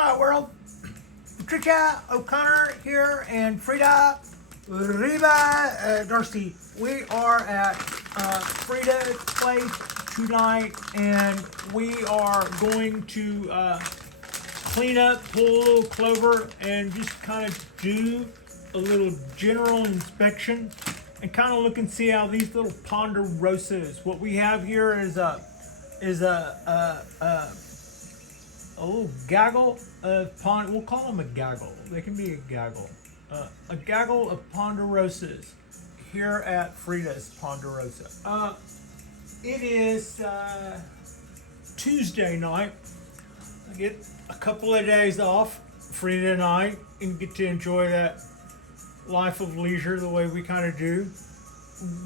Hello world, Patricia O'Connor here and Frida Riva Darcy. We are at Frida's place tonight and we are going to clean up, pull a little clover and just kind of do a little general inspection and kind of look and see how these little ponderosas. What we have here is a little gaggle of we'll call them a gaggle. They can be a gaggle. A gaggle of ponderosas here at Frida's Ponderosa. It is Tuesday night. I get a couple of days off, Frida and I, and get to enjoy that life of leisure the way we kind of do.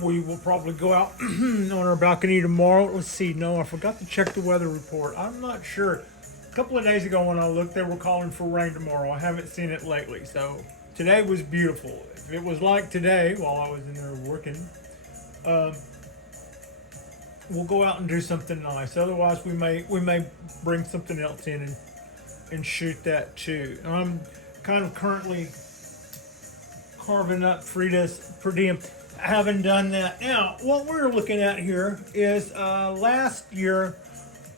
We will probably go out on our balcony tomorrow. Let's see. No, I forgot to check the weather report. I'm not sure. A couple of days ago when I looked, they were calling for rain tomorrow. I haven't seen it lately. So today was beautiful. If it was like today while I was in there working, we'll go out and do something nice. Otherwise, we may bring something else in and shoot that too. And I'm kind of currently carving up Frida's per diem. I haven't done that. Now, what we're looking at here is last year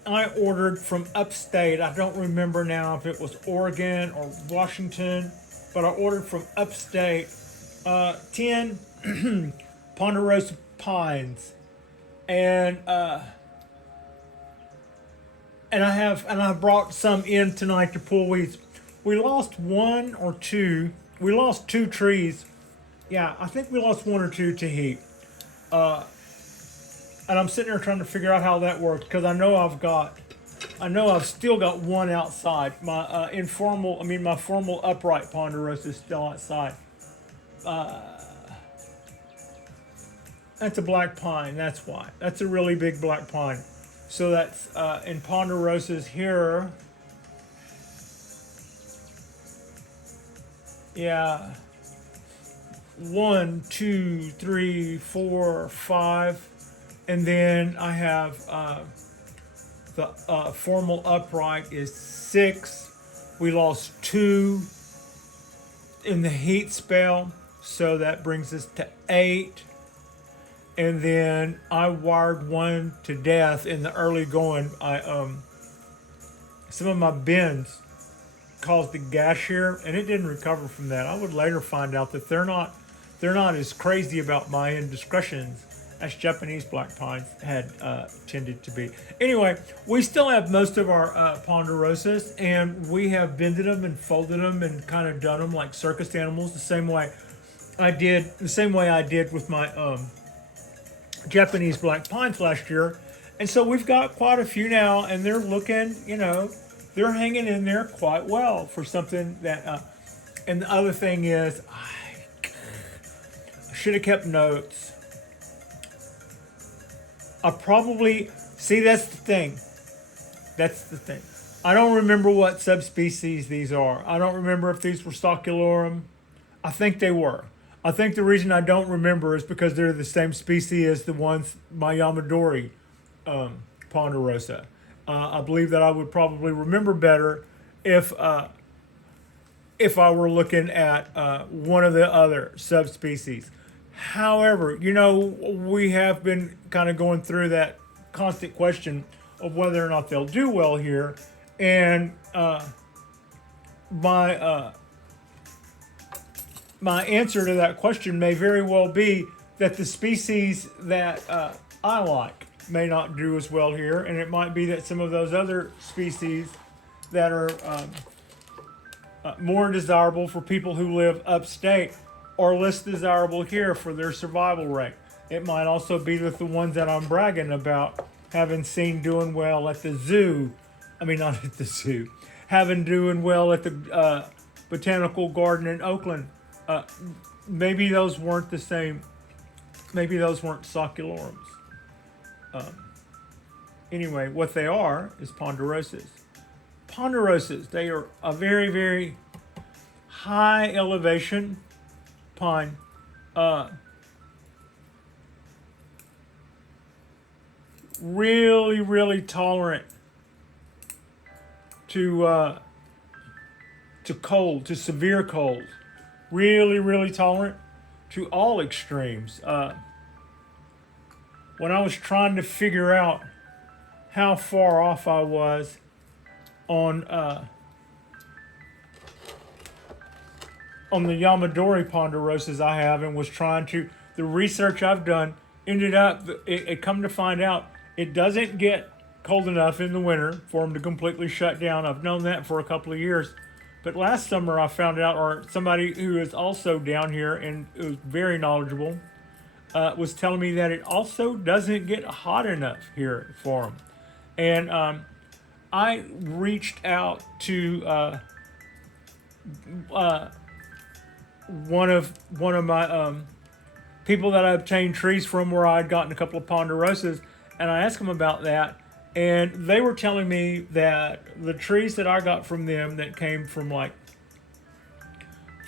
I ordered from upstate. I don't remember now if it was Oregon or Washington, but I ordered from upstate 10 Ponderosa Pines, and I brought some in tonight to pull weeds. We lost one or two. We lost two trees. Yeah, I think we lost one or two to heat. And I'm sitting there trying to figure out how that works because I know I've still got one outside. My my formal upright Ponderosa is still outside. That's a black pine. That's why. That's a really big black pine. So that's in Ponderosas here. Yeah. 1, 2, 3, 4, 5. And then I have the formal upright is 6. We lost 2 in the heat spell, so that brings us to 8. And then I wired one to death in the early going. Some of my bends caused a gash here, and it didn't recover from that. I would later find out that they're not as crazy about my indiscretions as Japanese black pines had tended to be. Anyway, we still have most of our ponderosas, and we have bended them and folded them and kind of done them like circus animals the same way I did with my Japanese black pines last year. And so we've got quite a few now, and they're looking, they're hanging in there quite well for something that. And the other thing is, I should have kept notes. That's the thing. I don't remember what subspecies these are. I don't remember if these were Stockulorum. I think they were. I think the reason I don't remember is because they're the same species as the ones, my Yamadori Ponderosa. I believe that I would probably remember better if I were looking at one of the other subspecies. However, we have been kind of going through that constant question of whether or not they'll do well here. And my answer to that question may very well be that the species that I like may not do as well here. And it might be that some of those other species that are more desirable for people who live upstate or less desirable here for their survival rate. It might also be that the ones that I'm bragging about having seen doing well at the zoo, not at the zoo, having doing well at the botanical garden in Oakland, maybe those weren't the same, maybe those weren't Stockulorums. Anyway, what they are is Ponderosas. Ponderosas, they are a very, very high elevation pine. Really, really tolerant to to cold, to severe cold, really, really tolerant to all extremes. When I was trying to figure out how far off I was on the Yamadori Ponderosas I have, and was trying to, the research I've done ended up, it come to find out, it doesn't get cold enough in the winter for them to completely shut down. I've known that for a couple of years. But last summer I found out, or somebody who is also down here and was very knowledgeable, was telling me that it also doesn't get hot enough here for them. And I reached out to one of my people that I obtained trees from, where I had gotten a couple of Ponderosas, and I asked them about that, and they were telling me that the trees that I got from them that came from like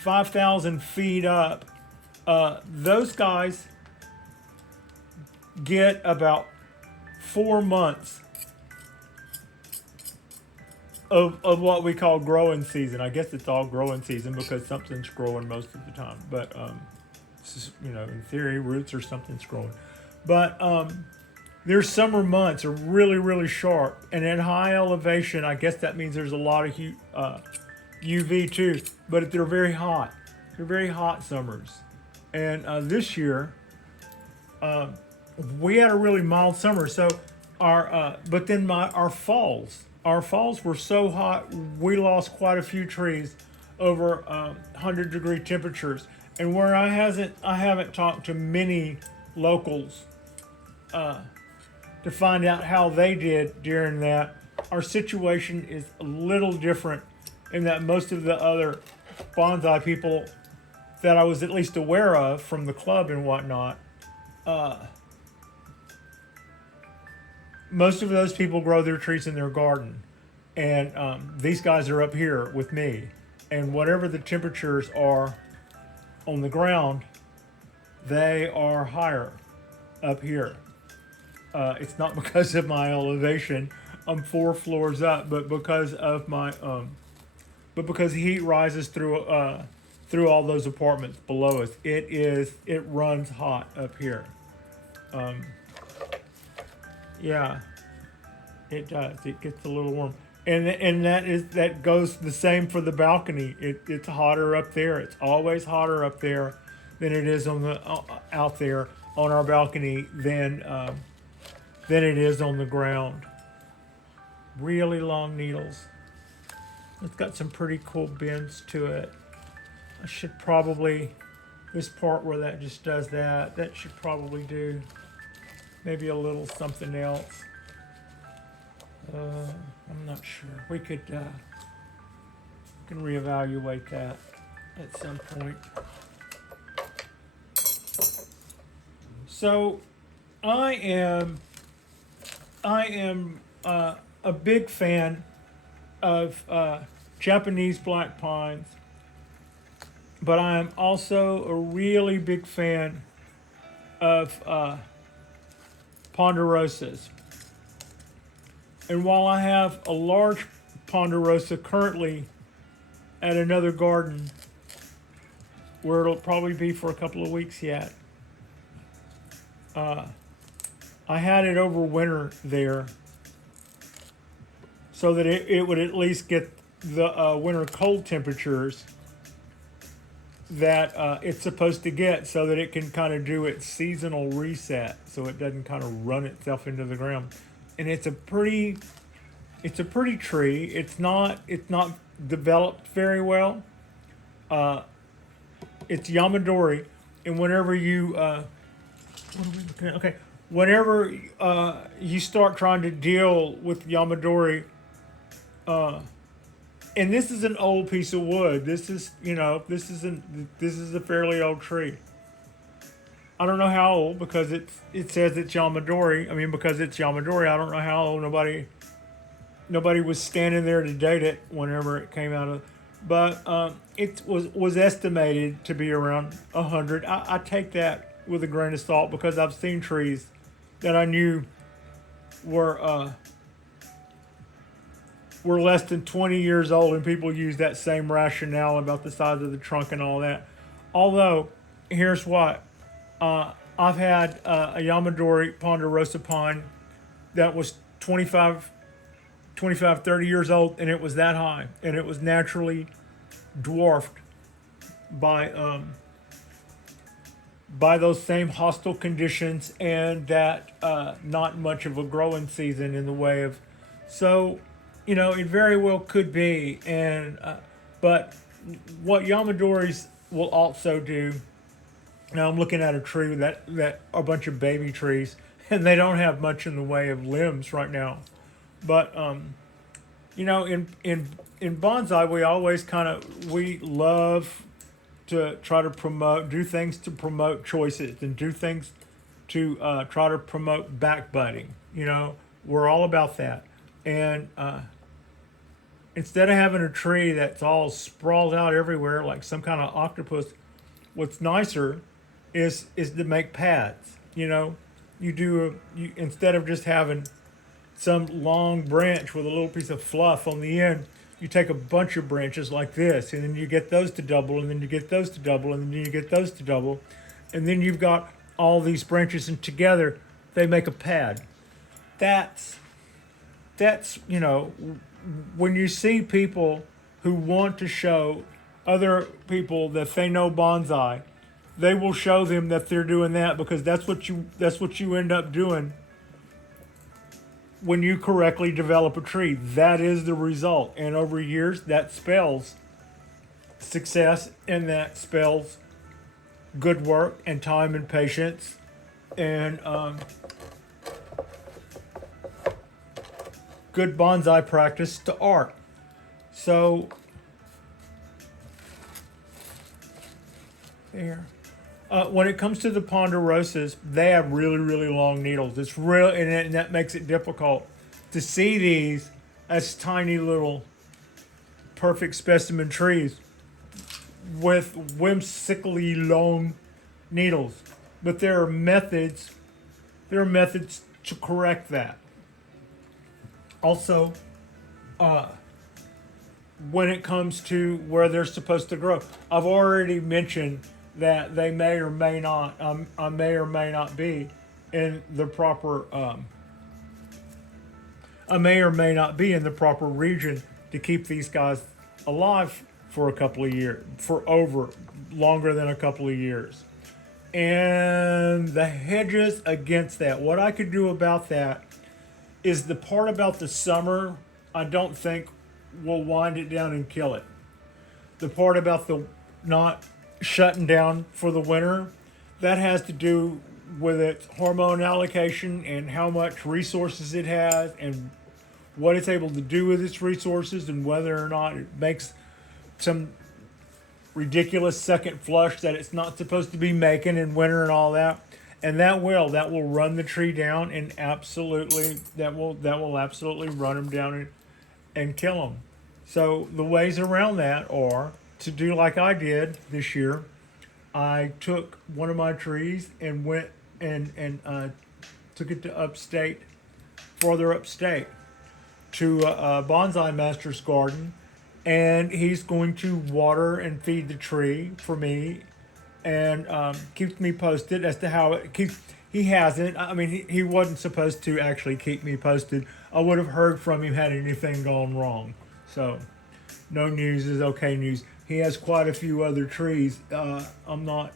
5,000 feet up, those guys get about 4 months of what we call growing season. I guess it's all growing season because something's growing most of the time. But in theory, roots or something's growing. But their summer months are really, really sharp, and at high elevation, I guess that means there's a lot of UV too. But they're very hot. They're very hot summers. And this year, we had a really mild summer. So but then our falls. Our falls were so hot, we lost quite a few trees over 100-degree temperatures. And where I haven't talked to many locals to find out how they did during that. Our situation is a little different in that most of the other bonsai people that I was at least aware of from the club and whatnot, most of those people grow their trees in their garden. And these guys are up here with me. And whatever the temperatures are on the ground, they are higher up here. It's not because of my elevation. I'm 4 floors up, but because of my because heat rises through all those apartments below us. It runs hot up here. Yeah, it does. It gets a little warm, and that goes the same for the balcony. It's hotter up there. It's always hotter up there than it is on the out there on our balcony than it is on the ground. Really long needles. It's got some pretty cool bends to it. I should probably, this part where that just does that should probably do maybe a little something else. I'm not sure. We can reevaluate that at some point. So I am a big fan of Japanese black pines, but I am also a really big fan of Ponderosas. And while I have a large Ponderosa currently at another garden where it'll probably be for a couple of weeks yet, I had it over winter there so that it would at least get the winter cold temperatures that it's supposed to get, so that it can kind of do its seasonal reset, so it doesn't kind of run itself into the ground. And it's a pretty tree. It's not developed very well. It's Yamadori, and whenever you whenever you start trying to deal with Yamadori, and this is an old piece of wood. This is a fairly old tree. I don't know how old, because it says it's Yamadori. I mean, because it's Yamadori, I don't know how old. Nobody was standing there to date it whenever it came out of. But it was estimated to be around 100. I take that with a grain of salt, because I've seen trees that I knew were were less than 20 years old, and people use that same rationale about the size of the trunk and all that. Although, here's what. I've had a Yamadori Ponderosa pine that was 30 years old, and it was that high, and it was naturally dwarfed by those same hostile conditions, and that not much of a growing season in the way of, so it very well could be. And but what Yamadoris will also do, now I'm looking at a tree that a bunch of baby trees, and they don't have much in the way of limbs right now. But in bonsai, we always we love to try to do things to promote choices, and do things to try to promote back budding. We're all about that. And instead of having a tree that's all sprawled out everywhere like some kind of octopus, what's nicer is to make pads. Instead of just having some long branch with a little piece of fluff on the end, you take a bunch of branches like this, and then you get those to double, and then you get those to double, and then you get those to double, and then you've got all these branches, and together they make a pad. That's when you see people who want to show other people that they know bonsai, they will show them that they're doing that, because that's what you end up doing when you correctly develop a tree. That is the result. And over years, that spells success, and that spells good work and time and patience, and good bonsai practice to art. So there. When it comes to the Ponderosas, they have really, really long needles. It's real, and that makes it difficult to see these as tiny little perfect specimen trees with whimsically long needles. But there are methods to correct that. Also, when it comes to where they're supposed to grow, I've already mentioned that they may or may not, I may or may not be in the proper, I may or may not be in the proper region to keep these guys alive for a couple of years, for over longer than a couple of years. And the hedges against that, what I could do about that is the part about the summer, I don't think will wind it down and kill it. The part about the not shutting down for the winter, that has to do with its hormone allocation and how much resources it has, and what it's able to do with its resources, and whether or not it makes some ridiculous second flush that it's not supposed to be making in winter and all that. And that will run the tree down, and absolutely that will absolutely run them down and kill them. So the ways around that are to do like I did this year. I took one of my trees and went and took it to further upstate, to a bonsai master's garden, and he's going to water and feed the tree for me, and keeps me posted as to how it keeps. He hasn't. I mean, he wasn't supposed to actually keep me posted. I would have heard from him had anything gone wrong. So, no news is okay news. He has quite a few other trees. I'm not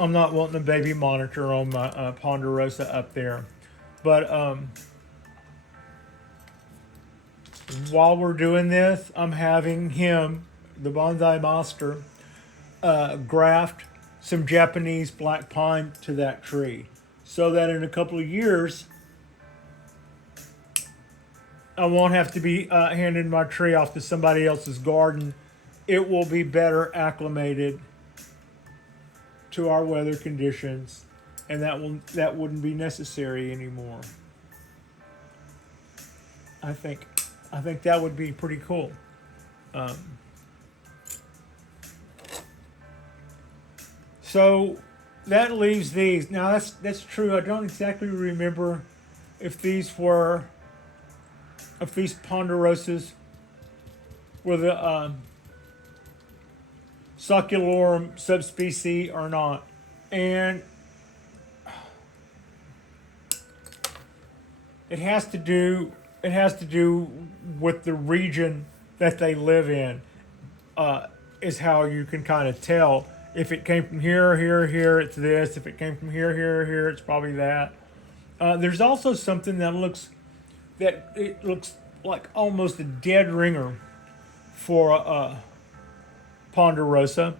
wanting a baby monitor on my Ponderosa up there. But while we're doing this, I'm having him, the bonsai master, graft some Japanese black pine to that tree, so that in a couple of years, I won't have to be handing my tree off to somebody else's garden. It will be better acclimated to our weather conditions, and that wouldn't be necessary anymore. I think that would be pretty cool. So that leaves these. Now that's true. I don't exactly remember if these were if these ponderosas were the succulorum subspecies or not. And it has to do with the region that they live in, is how you can kind of tell. If it came from here, here, it's this. If it came from here, here, it's probably that. There's also something that looks like almost a dead ringer for a ponderosa,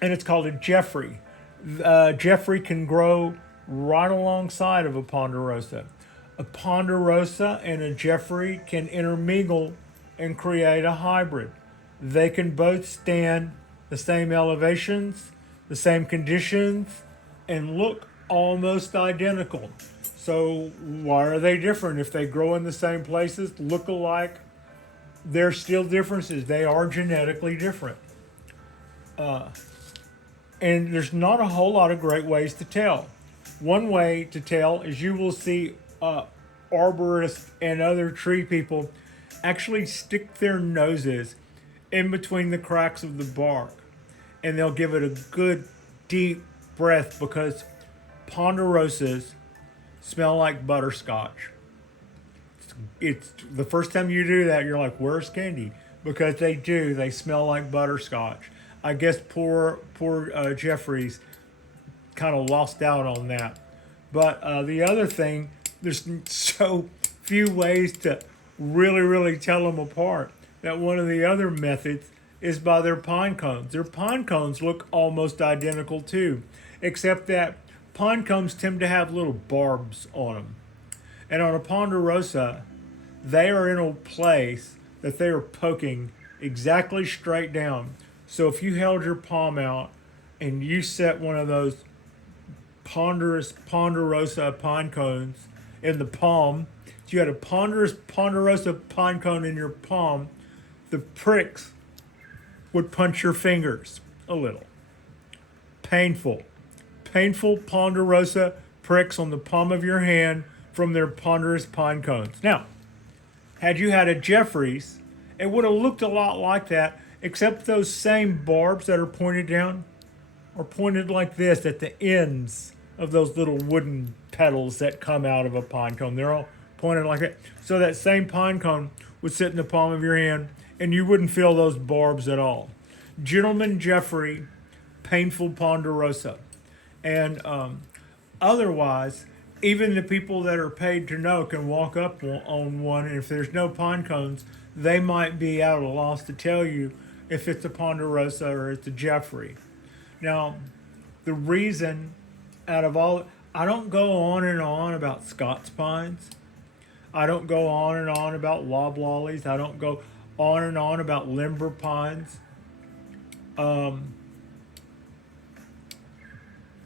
and it's called a Jeffrey. Jeffrey can grow right alongside of a ponderosa. A ponderosa and a Jeffrey can intermingle and create a hybrid. They can both stand the same elevations, the same conditions, and look almost identical. So why are they different? If they grow in the same places, look alike, there's still differences. They are genetically different. And there's not a whole lot of great ways to tell. One way to tell is you will see arborists and other tree people actually stick their noses in between the cracks of the bark, and they'll give it a good deep breath, because ponderosas smell like butterscotch. It's the first time you do that, you're like, where's candy? Because they do. They smell like butterscotch. I guess poor Jeffries kind of lost out on that. But the other thing, there's so few ways to really tell them apart, that one of the other methods is by their pine cones. Their pine cones look almost identical too, except that pine cones tend to have little barbs on them. And on a ponderosa, they are in a place that they are poking exactly straight down. So if you held your palm out and you set one of those ponderosa pine cones in the palm, if you had a ponderosa pine cone in your palm, the pricks would punch your fingers a little. Painful ponderosa pricks on the palm of your hand from their ponderous pine cones. Now, had you had a Jeffries, it would have looked a lot like that, except those same barbs that are pointed down are pointed like this at the ends of those little wooden petals that come out of a pine cone. They're all pointed like that. So that same pine cone would sit in the palm of your hand, and you wouldn't feel those barbs at all. Gentleman Jeffrey, painful ponderosa. And otherwise, even the people that are paid to know can walk up on one, and if there's no pine cones, they might be at a loss to tell you if it's a ponderosa or it's a Jeffrey. Now, the reason out of all, I don't go on and on about Scots pines. I don't go on and on about loblollies. I don't go on and on about limber pines.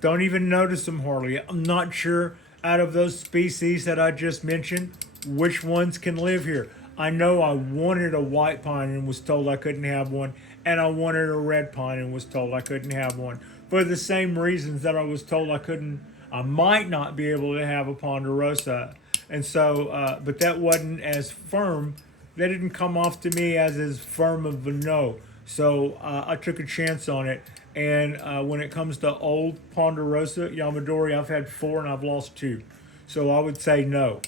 Don't even notice them hardly. I'm not sure out of those species that I just mentioned, which ones can live here. I know I wanted a white pine and was told I couldn't have one, and I wanted a red pine and was told I couldn't have one, for the same reasons that I was told I might not be able to have a ponderosa. And so, but that wasn't as firm. That didn't come off to me as firm of a no. So I took a chance on it. And when it comes to old Ponderosa Yamadori, I've had 4 and I've lost 2. So I would say no.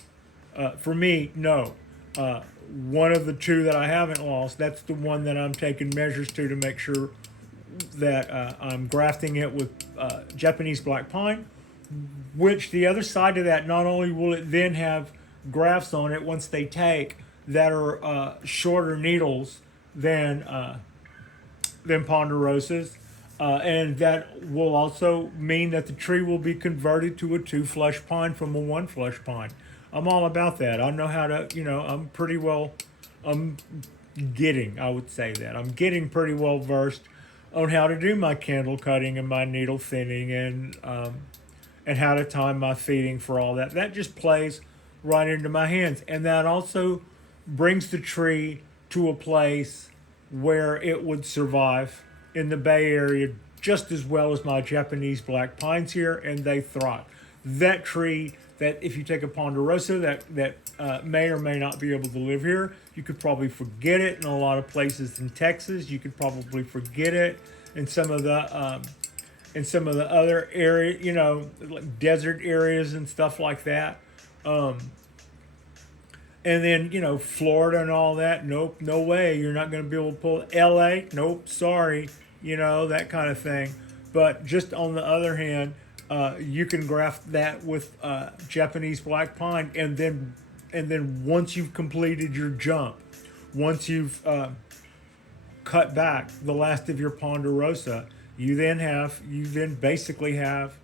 For me, no. One of the 2 that I haven't lost, that's the one that I'm taking measures to make sure that I'm grafting it with Japanese black pine, which the other side of that, not only will it then have grafts on it once they take that are shorter needles than ponderosas, and that will also mean that the tree will be converted to a 2-flush pine from a 1-flush pine. I'm all about that. I know how to, I'm getting pretty well versed on how to do my candle cutting and my needle thinning and how to time my feeding for all that. That just plays right into my hands. And that also brings the tree to a place where it would survive in the Bay Area just as well as my Japanese black pines here, and they thrive. That tree that if you take a Ponderosa that may or may not be able to live here, you could probably forget it in a lot of places in Texas. You could probably forget it in some of the other area, like desert areas and stuff like that. And then, Florida and all that. Nope, no way. You're not going to be able to pull LA. Nope, sorry. That kind of thing. But just on the other hand, you can graft that with Japanese black pine, and then once you've completed your jump, once you've cut back the last of your Ponderosa, you then basically have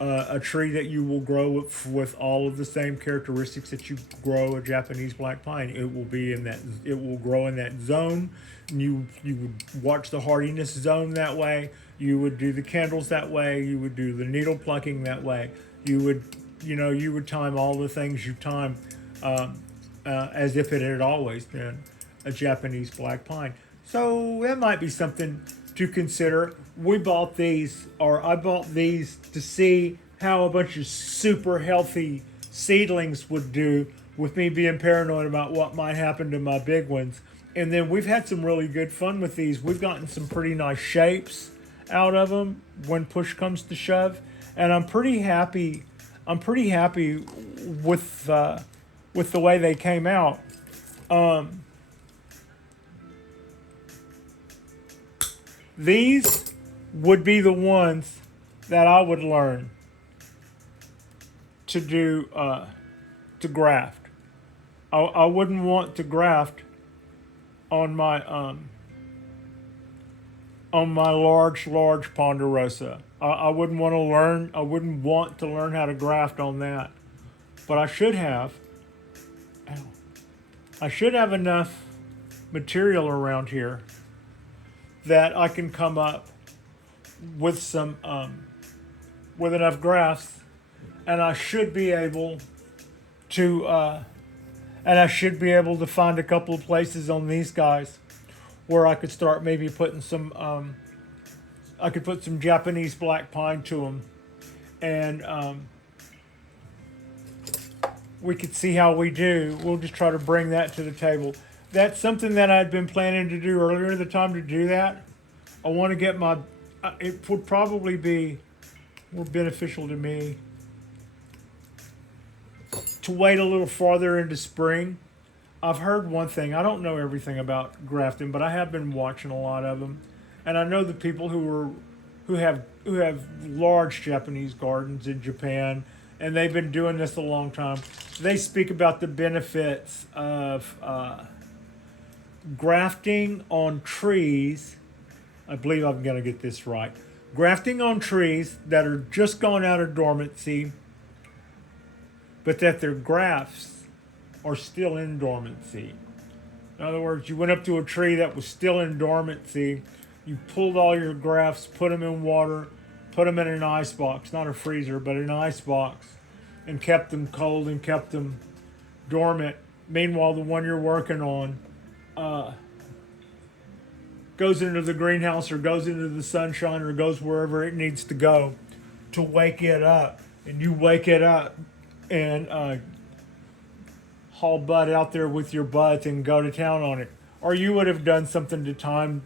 a tree that you will grow with all of the same characteristics that you grow a Japanese black pine. It will grow in that zone. You would watch the hardiness zone that way. You would do the candles that way. You would do the needle plucking that way. You would time all the things you time as if it had always been a Japanese black pine. So that might be something to consider. I bought these to see how a bunch of super healthy seedlings would do with me being paranoid about what might happen to my big ones. And then we've had some really good fun with these. We've gotten some pretty nice shapes out of them when push comes to shove, and I'm pretty happy with the way they came out. These would be the ones that I would learn to do to graft. I wouldn't want to graft on my large Ponderosa. I wouldn't want to learn how to graft on that. But I should have enough material around here that I can come up with some with enough grafts, and I should be able to find a couple of places on these guys where I could start maybe putting some I could put some Japanese black pine to them, and we could see how we do. We'll just try to bring that to the table. That's something that I'd been planning to do earlier. The time to do that, I want to get my. It would probably be more beneficial to me to wait a little farther into spring. I've heard one thing. I don't know everything about grafting, but I have been watching a lot of them, and I know the people who have large Japanese gardens in Japan, and they've been doing this a long time. They speak about the benefits of grafting on trees. I believe I'm going to get this right. Grafting on trees that are just gone out of dormancy, but that their grafts are still in dormancy. In other words, you went up to a tree that was still in dormancy, you pulled all your grafts, put them in water, put them in an ice box, not a freezer, but an ice box, and kept them cold and kept them dormant. Meanwhile, the one you're working on goes into the greenhouse or goes into the sunshine or goes wherever it needs to go to wake it up. And you wake it up and haul butt out there with your buds and go to town on it. Or you would have done something to time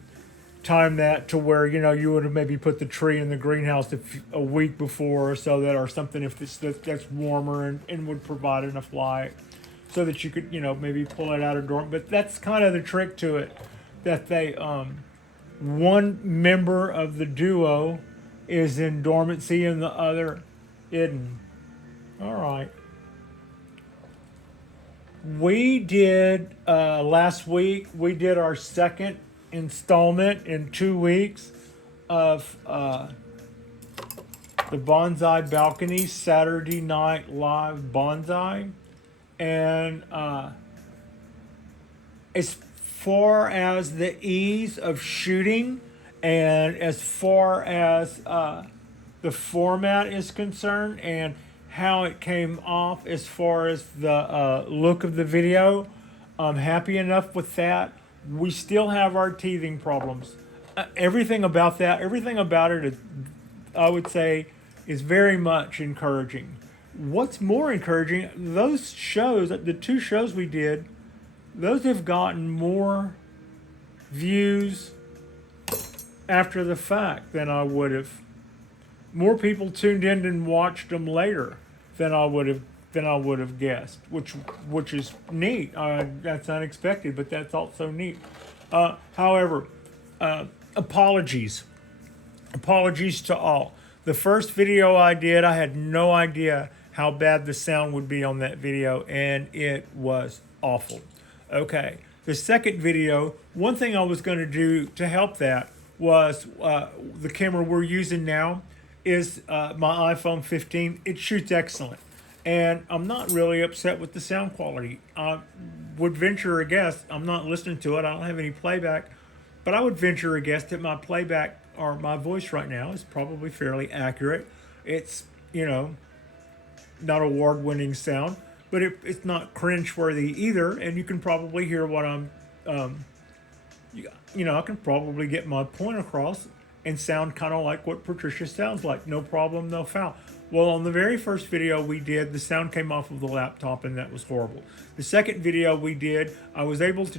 that to where you would have maybe put the tree in the greenhouse a week before or so, that or something if that's warmer and would provide enough light so that you could maybe pull it out of dorm. But that's kind of the trick to it, that they one member of the duo is in dormancy and the other isn't. All right. We did last week. We did our second installment in 2 weeks of the Bonsai Balcony Saturday Night Live Bonsai, and as far as the ease of shooting and as far as the format is concerned and how it came off as far as the look of the video, I'm happy enough with that. We still have our teething problems. Everything about it, I would say, is very much encouraging. What's more encouraging, those shows, the 2 shows we did, those have gotten more views after the fact than I would have. More people tuned in and watched them later than I would have guessed, which is neat. That's unexpected, but that's also neat. However, apologies. Apologies to all. The first video I did, I had no idea how bad the sound would be on that video, and it was awful. Okay. The second video, one thing I was going to do to help that was the camera we're using now is my iPhone 15. It shoots excellent. And I'm not really upset with the sound quality. I would venture a guess, I'm not listening to it, I don't have any playback, but I would venture a guess that my playback or my voice right now is probably fairly accurate. It's, not award-winning sound, but it's not cringe-worthy either, and you can probably hear what I'm, I can probably get my point across and sound kind of like what Patricia sounds like. No problem, no foul. Well, on the very first video we did, the sound came off of the laptop, and that was horrible. The second video we did, I was able to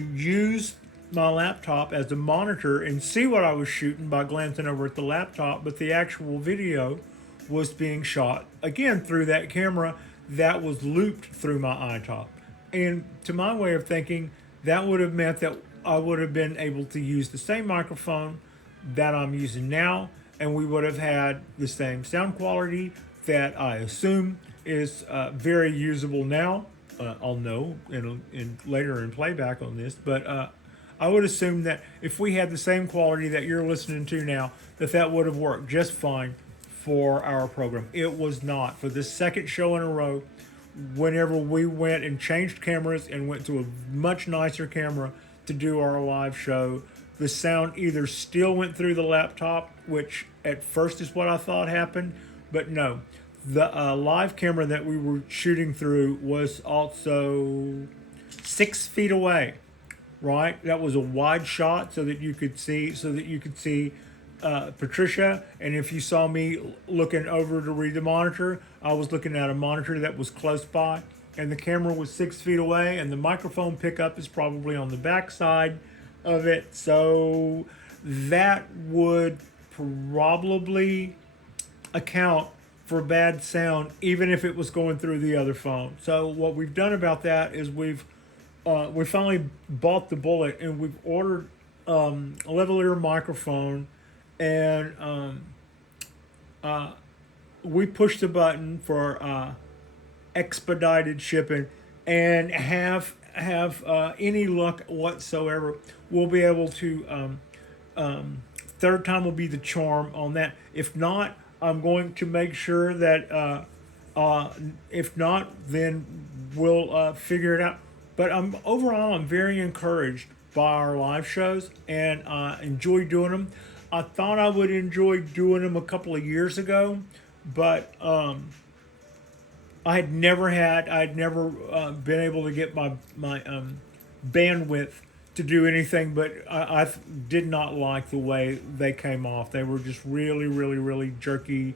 use my laptop as a monitor and see what I was shooting by glancing over at the laptop, but the actual video was being shot again through that camera that was looped through my iTop. And to my way of thinking, that would have meant that I would have been able to use the same microphone that I'm using now, and we would have had the same sound quality that I assume is very usable now. I'll know in later in playback on this, but I would assume that if we had the same quality that you're listening to now, that would have worked just fine for our program. It was not. For the second show in a row, whenever we went and changed cameras and went to a much nicer camera to do our live show, the sound either still went through the laptop, which at first is what I thought happened, but no. The live camera that we were shooting through was also 6 feet away, right? That was a wide shot so that you could see Patricia, and if you saw me looking over to read the monitor, I was looking at a monitor that was close by, and the camera was 6 feet away, and the microphone pickup is probably on the back side of it, so that would probably account for bad sound even if it was going through the other phone. So what we've done about that is we finally bought the bullet, and we've ordered a level ear microphone, and we pushed the button for expedited shipping, and have any luck whatsoever, we'll be able to third time will be the charm on that. If not, I'm going to make sure that if not, then we'll figure it out. But overall I'm very encouraged by our live shows, and enjoy doing them. I thought I would enjoy doing them a couple of years ago, but I had never been able to get my bandwidth to do anything, but I did not like the way they came off. They were just really, really, really jerky,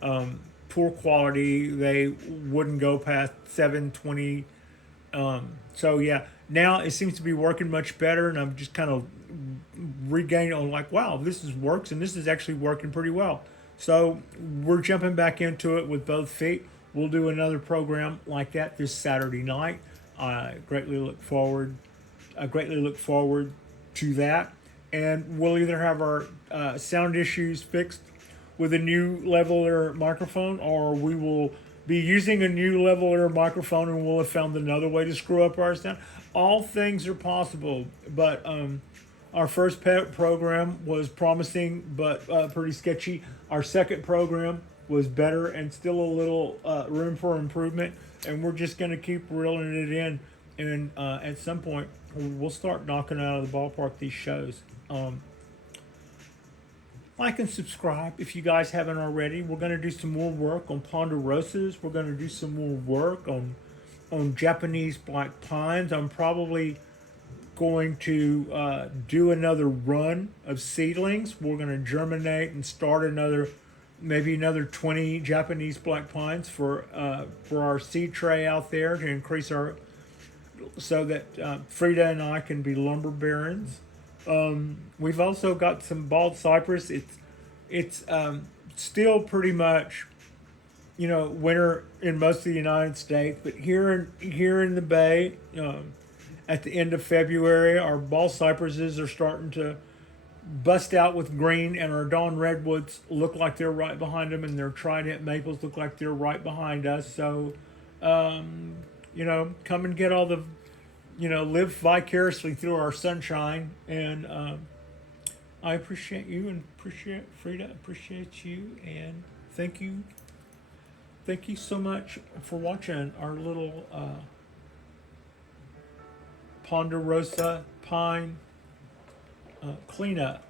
poor quality. They wouldn't go past 720. So yeah, now it seems to be working much better, and I'm just kind of regaining on like, wow, works, and this is actually working pretty well. So we're jumping back into it with both feet. We'll do another program like that this Saturday night. I greatly look forward to that, and we'll either have our sound issues fixed with a new leveler microphone, or we will be using a new leveler microphone and we'll have found another way to screw up our sound. All things are possible, but our first program was promising but pretty sketchy. Our second program was better and still a little room for improvement, and we're just going to keep reeling it in, and at some point we'll start knocking out of the ballpark these shows. Like and subscribe if you guys haven't already. We're going to do some more work on Ponderosas. We're going to do some more work on Japanese black pines. I'm probably going to do another run of seedlings. We're going to germinate and start another maybe another 20 Japanese black pines for our seed tray out there to increase our, so that Frida and I can be lumber barons. We've also got some bald cypress. It's still pretty much, you know, winter in most of the United States, but here in the Bay, at the end of February, our bald cypresses are starting to bust out with green, and our dawn redwoods look like they're right behind them, and their trident maples look like they're right behind us. So, you know, come and get all the, you know, live vicariously through our sunshine. And I appreciate you, and appreciate Frida, appreciate you, and thank you. Thank you so much for watching our little Ponderosa Pine cleanup.